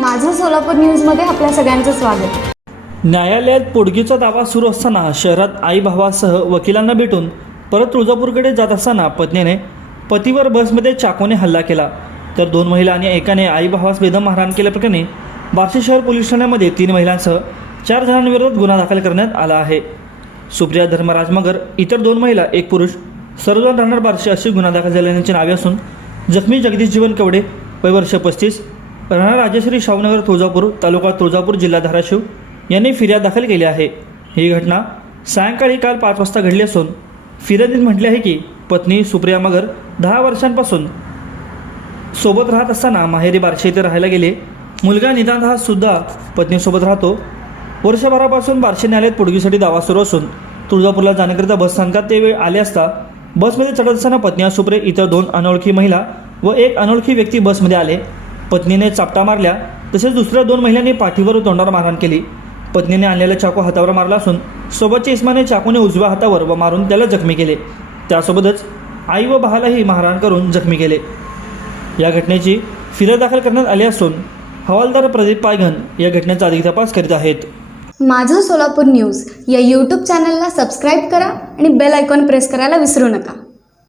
माझं सोलापूर न्यूजमध्ये आपल्या सगळ्यांचं स्वागत. न्यायालयात पोडगीचा दावा सुरू असताना शहरात आई भावासह वकिलांना भेटून परत तुळजापूरकडे जात असताना पत्नीने पतीवर बसमध्ये चाकूने हल्ला केला. तर दोन महिला आणि एकाने आई भावास बेदम मारहाण केल्याप्रकरणी बार्शी शहर पोलीस ठाण्यामध्ये तीन महिलांसह चार जणांविरोधात गुन्हा दाखल करण्यात आला आहे. सुप्रिया धर्मराज मगर इतर दोन महिला एक पुरुष सर्वजण राहणार बार्शी अशी गुन्हा दाखल झाल्याची नावे असून जखमी जगदीश जीवन कवडे वय वर्ष पस्तीस राणा राजश्री शाहूनगर तुळजापूर तालुका तुळजापूर जिल्हा धाराशिव यांनी फिर्याद दाखल केली आहे. ही घटना सायंकाळी काल पाच वाजता घडली असून फिर्यादीत म्हटले आहे की पत्नी सुप्रिया मगर दहा वर्षांपासून सोबत राहत असताना माहेरी बारशे येथे राहायला गेले. मुलगा निदान हा सुद्धा पत्नीसोबत राहतो. वर्षभरापासून बारशे न्यायालयात पोडगीसाठी दावा सुरू असून तुळजापूरला जाण्याकरिता बसस्थानकात ते वेळ आले असता बसमध्ये चढत असताना पत्नी सुप्रे इतर दोन अनोळखी महिला व एक अनोळखी व्यक्ती बसमध्ये आले. पत्नीने चापटा मारल्या तसेच दुसऱ्या दोन महिलांनी पाठीवर तोंडावर मारहाण केली. पत्नीने आणलेला चाकू हातावर मारला असून सोबतच्या इस्माने चाकूने उजव्या हातावर व मारून त्याला जखमी केले. त्यासोबतच आई व भावालाही मारहाण करून जखमी केले. या घटनेची फिर्याद दाखल करण्यात आली असून हवालदार प्रदीप पायघन या घटनेचा अधिक तपास करीत आहेत. माझं सोलापूर न्यूज या यूट्यूब चॅनलला सबस्क्राईब करा आणि बेल आयकॉन प्रेस करायला विसरू नका.